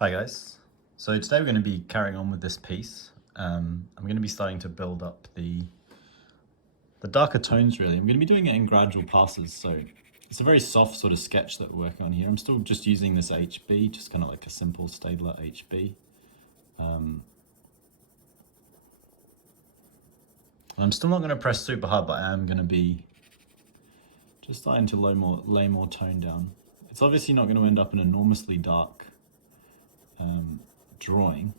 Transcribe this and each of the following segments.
Hi guys. So today we're going to be carrying on with this piece. I'm going to be starting to build up the darker tones really. I'm going to be doing it in gradual passes, so it's a very soft sort of sketch that we're working on here. I'm still just using this HB, just kind of like a simple Staedtler HB. I'm still not going to press super hard, but I am going to be just starting to lay more tone down. It's obviously not going to end up an enormously dark drawing,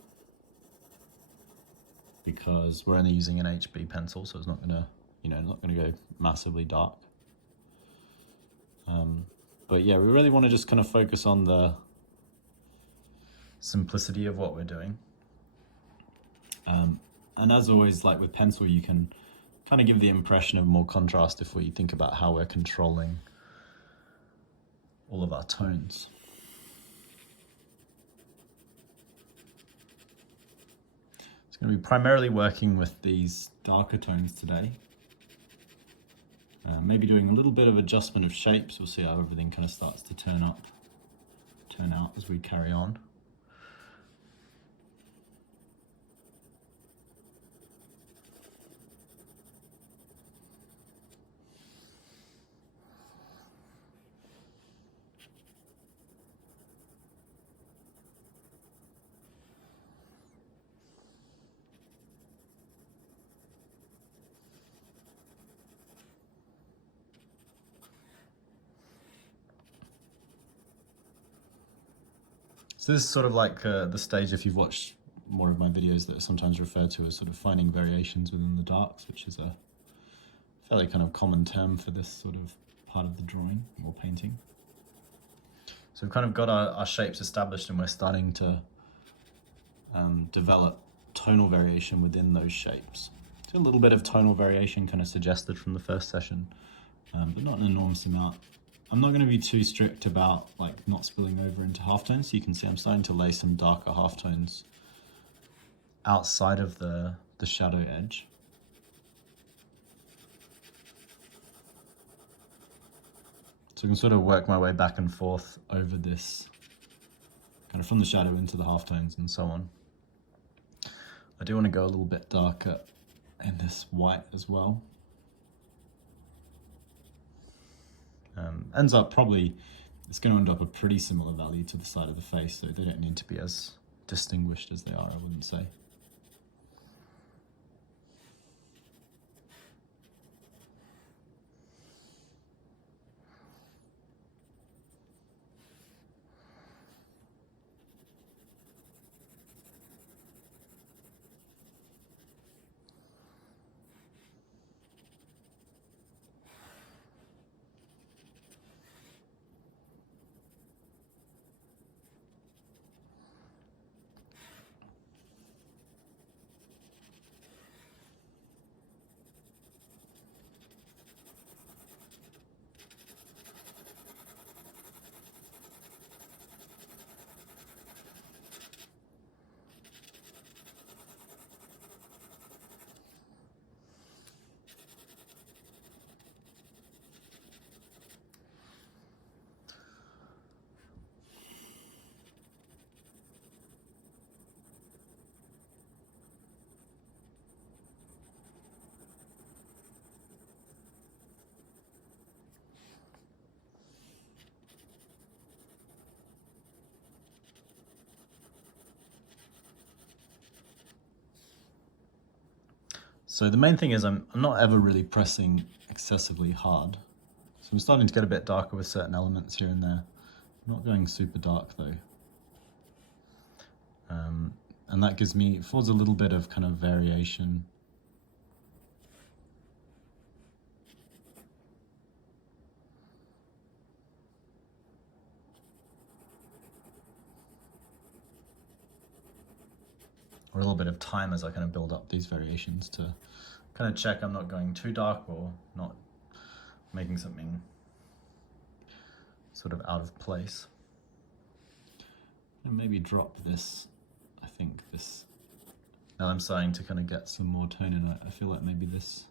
because we're only using an HB pencil, so it's not gonna, not gonna go massively dark. But yeah, we really want to just kind of focus on the simplicity of what we're doing. And as always, like with pencil, you can kind of give the impression of more contrast if we think about how we're controlling all of our tones. It's going to be primarily working with these darker tones today. Maybe doing a little bit of adjustment of shapes. We'll see how everything kind of starts to turn out as we carry on. So this is sort of like the stage, if you've watched more of my videos, that are sometimes referred to as sort of finding variations within the darks, which is a fairly kind of common term for this sort of part of the drawing or painting. So we've kind of got our shapes established, and we're starting to develop tonal variation within those shapes. So a little bit of tonal variation kind of suggested from the first session, but not an enormous amount. I'm not going to be too strict about like not spilling over into halftones. So you can see I'm starting to lay some darker halftones outside of the shadow edge. So I can sort of work my way back and forth over this, kind of from the shadow into the halftones and so on. I do want to go a little bit darker in this white as well. Ends up probably, it's going to end up a pretty similar value to the side of the face, so they don't need to be as distinguished as they are, I wouldn't say. So the main thing is I'm not ever really pressing excessively hard. So I'm starting to get a bit darker with certain elements here and there. I'm not going super dark though. And that affords a little bit of kind of variation. Or a little bit of time as I kind of build up these variations to kind of check I'm not going too dark or not making something sort of out of place. And maybe drop this, I think this, now I'm starting to kind of get some more tone in it. I feel like maybe this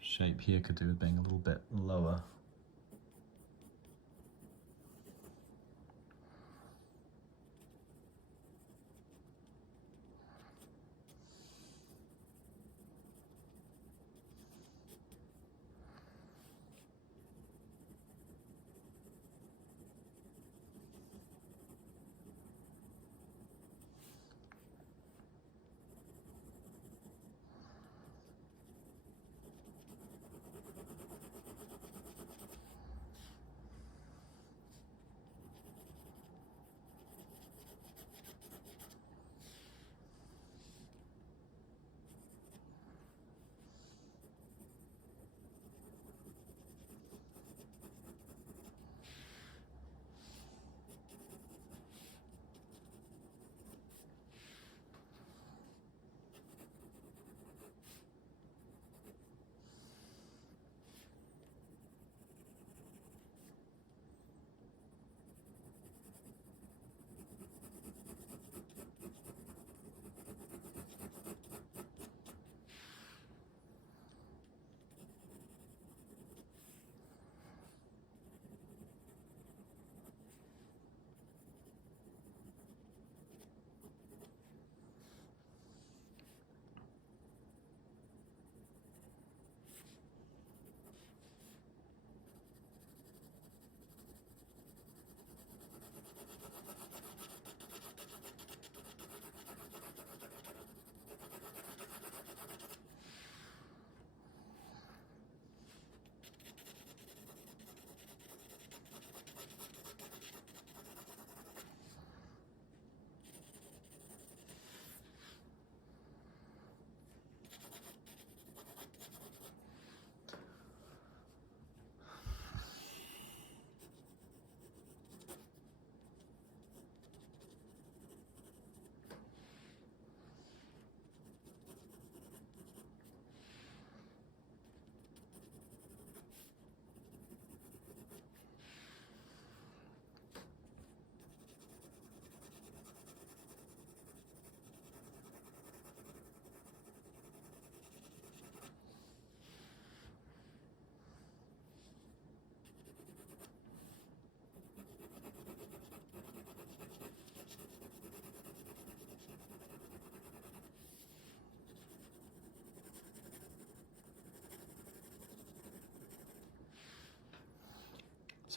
shape here could do with being a little bit lower.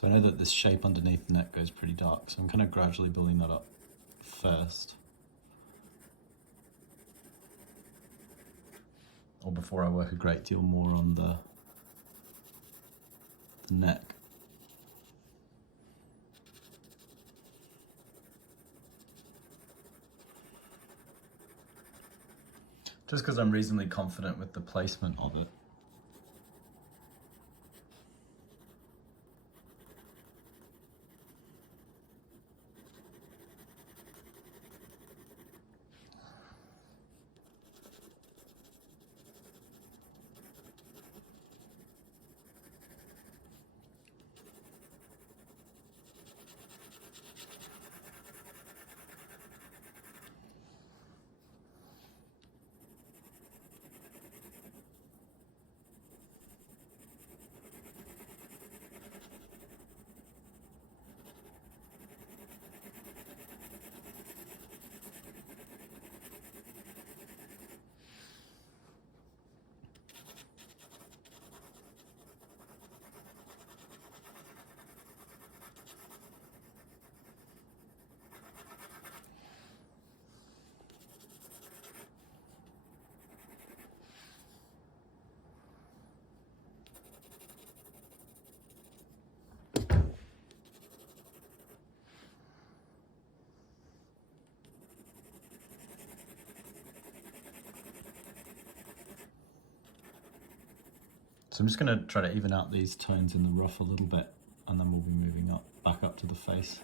So I know that this shape underneath the neck goes pretty dark, so I'm kind of gradually building that up first. Or before I work a great deal more on the neck. Just because I'm reasonably confident with the placement of it. So I'm just going to try to even out these tones in the rough a little bit, and then we'll be moving up, back up to the face.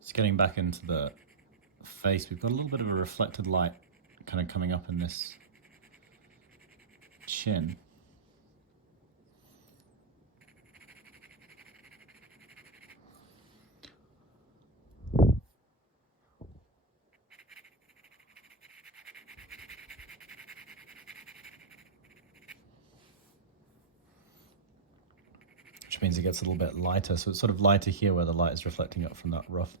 Just getting back into the face, we've got a little bit of a reflected light kind of coming up in this chin. means it gets a little bit lighter. So it's sort of lighter here where the light is reflecting up from that rough.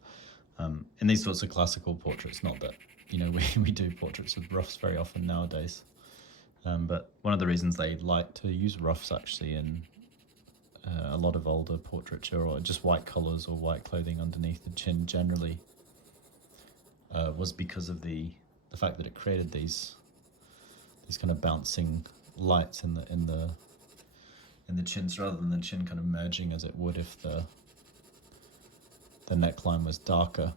In these sorts of classical portraits, not that, we do portraits with roughs very often nowadays. But one of the reasons they like to use roughs actually in a lot of older portraiture, or just white colours or white clothing underneath the chin generally, was because of the fact that it created these kind of bouncing lights in the chins, rather than the chin kind of merging as it would if the neckline was darker.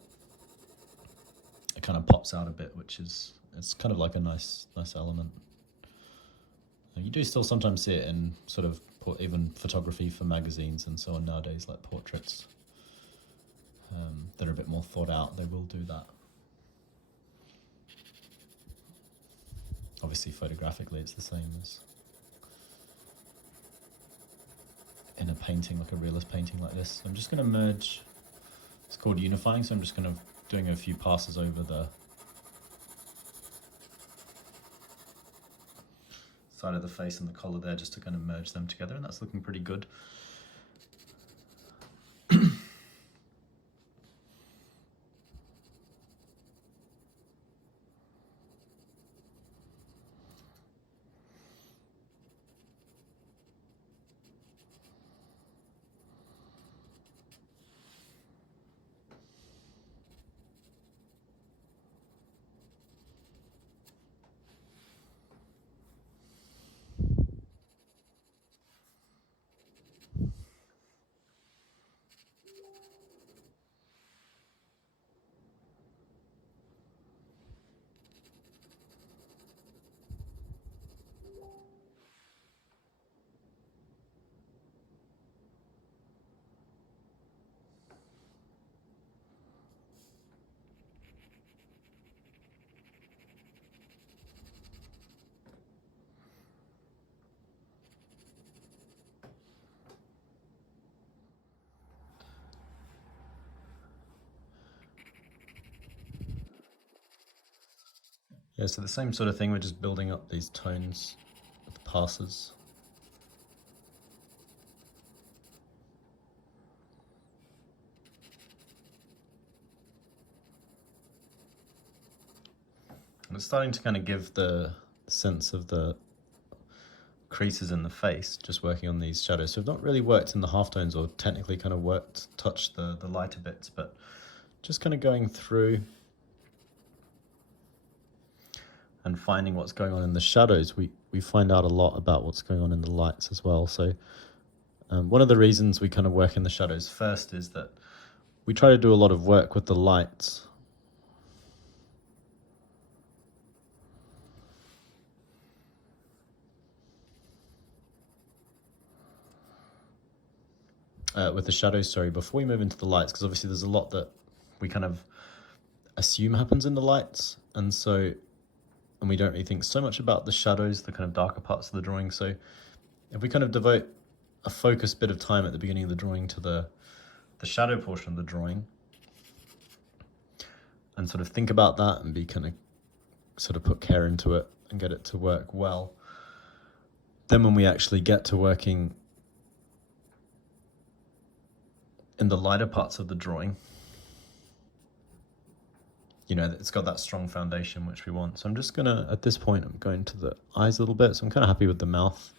It kind of pops out a bit, it's kind of like a nice element. You do still sometimes see it in sort of even photography for magazines and so on nowadays, like portraits that are a bit more thought out. They will do that. Obviously, photographically, it's the same as in a painting, like a realist painting like this. So I'm just going to merge. It's called unifying, so I'm just kind of doing a few passes over the side of the face and the collar there, just to kind of merge them together, and that's looking pretty good. Yeah, so the same sort of thing, we're just building up these tones with the passes. And it's starting to kind of give the sense of the creases in the face, just working on these shadows. So I've not really worked in the halftones, or technically kind of touched the lighter bits, but just kind of going through and finding what's going on in the shadows. We find out a lot about what's going on in the lights as well. So one of the reasons we kind of work in the shadows first is that we try to do a lot of work with the lights. With the shadows, sorry, before we move into the lights, because obviously there's a lot that we kind of assume happens in the lights, and we don't really think so much about the shadows, the kind of darker parts of the drawing. So if we kind of devote a focused bit of time at the beginning of the drawing to the shadow portion of the drawing, and sort of think about that and be kind of sort of put care into it and get it to work well, then when we actually get to working in the lighter parts of the drawing, it's got that strong foundation which we want. So I'm just gonna, at this point, I'm going to the eyes a little bit, so I'm kind of happy with the mouth.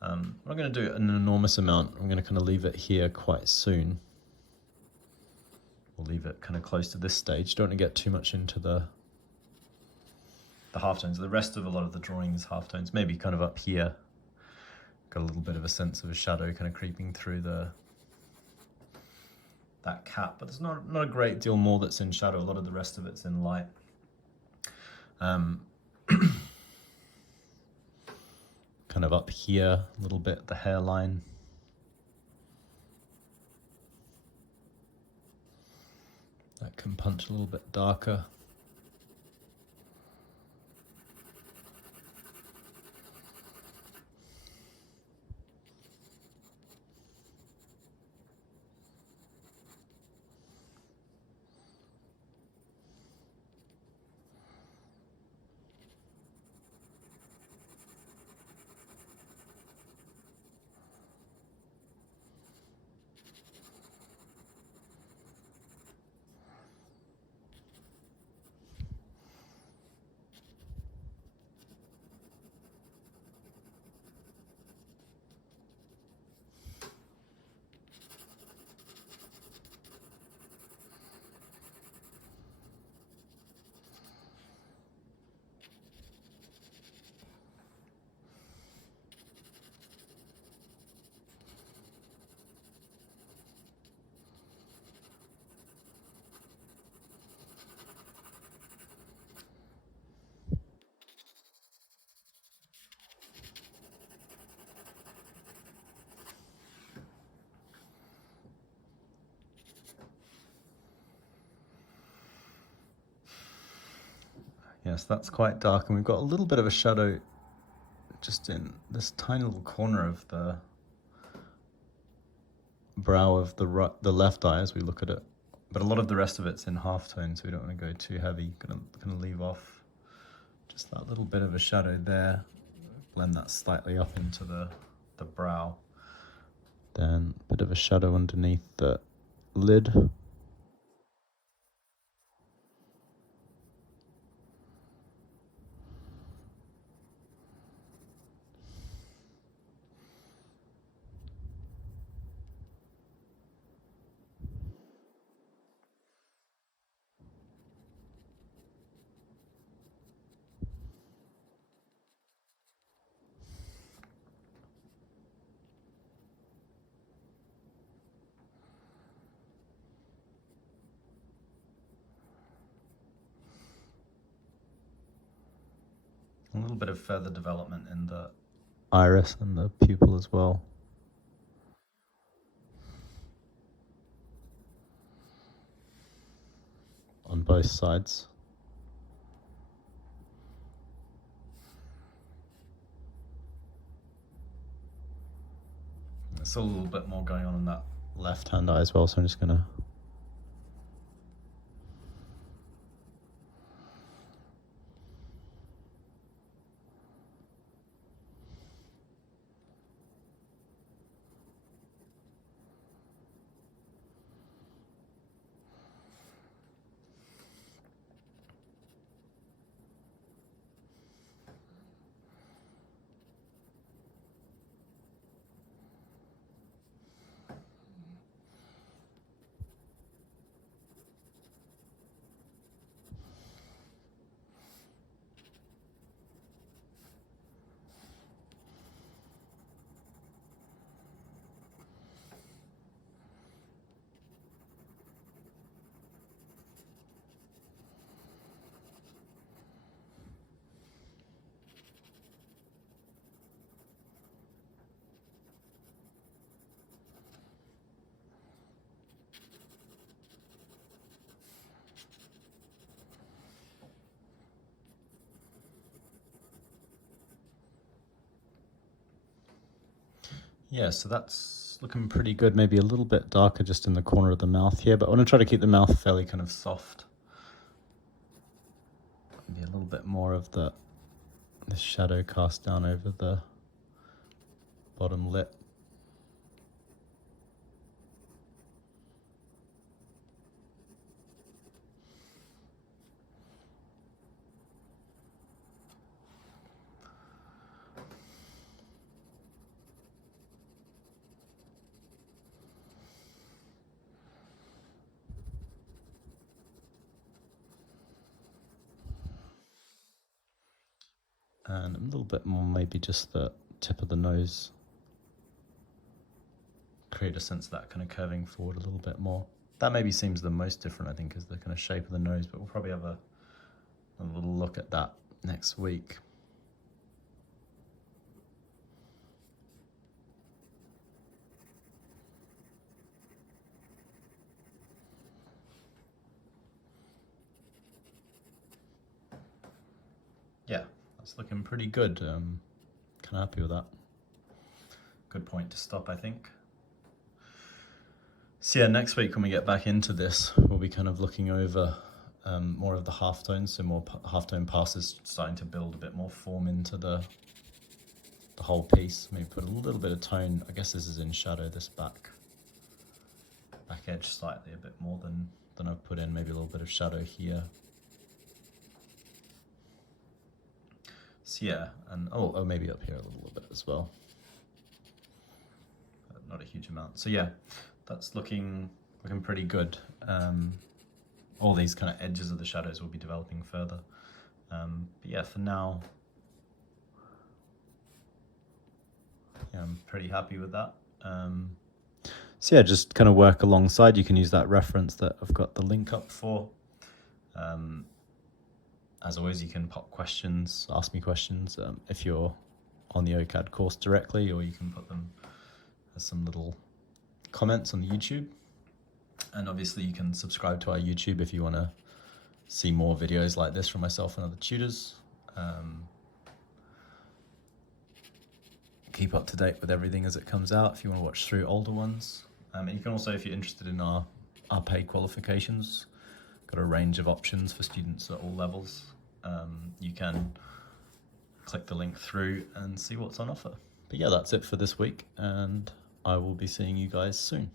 I'm not going to do an enormous amount. I'm going to kind of leave it here quite soon. We'll leave it kind of close to this stage. Don't want to get too much into the halftones. The rest of a lot of the drawing is halftones, maybe kind of up here. Got a little bit of a sense of a shadow kind of creeping through that cap, but there's not a great deal more that's in shadow. A lot of the rest of it's in light. Kind of up here, a little bit, the hairline. That can punch a little bit darker. Yes, that's quite dark, and we've got a little bit of a shadow just in this tiny little corner of the brow of the left eye as we look at it. But a lot of the rest of it's in halftone, so we don't want to go too heavy. Gonna leave off just that little bit of a shadow there. Blend that slightly up into the brow. Then a bit of a shadow underneath the lid. A little bit of further development in the iris and the pupil as well. On both sides. There's a little bit more going on in that left-hand eye as well, so I'm just gonna yeah, so that's looking pretty good. Maybe a little bit darker just in the corner of the mouth here, but I want to try to keep the mouth fairly kind of soft. Maybe a little bit more of the shadow cast down over the bottom lip. And a little bit more, maybe just the tip of the nose. Create a sense of that kind of curving forward a little bit more. That maybe seems the most different, I think, is the kind of shape of the nose, but we'll probably have a little look at that next week. Yeah, that's looking pretty good. Kind of happy with that. Good point to stop, I think. So yeah, next week when we get back into this, we'll be kind of looking over more of the halftones, so more halftone passes, starting to build a bit more form into the whole piece. Maybe put a little bit of tone. I guess this is in shadow, this back edge slightly a bit more than I've put in. Maybe a little bit of shadow here. So yeah, and oh maybe up here a little bit as well. Not a huge amount. So yeah, that's looking pretty good. All these kind of edges of the shadows will be developing further. But yeah, for now, yeah, I'm pretty happy with that. So yeah, just kind of work alongside. You can use that reference that I've got the link up for. As always, you can pop questions, ask me questions if you're on the OCAD course directly, or you can put them as some little comments on the YouTube. And obviously you can subscribe to our YouTube if you want to see more videos like this from myself and other tutors. Keep up to date with everything as it comes out if you want to watch through older ones. And you can also, if you're interested in our paid qualifications, got a range of options for students at all levels. You can click the link through and see what's on offer. But yeah, that's it for this week, and I will be seeing you guys soon.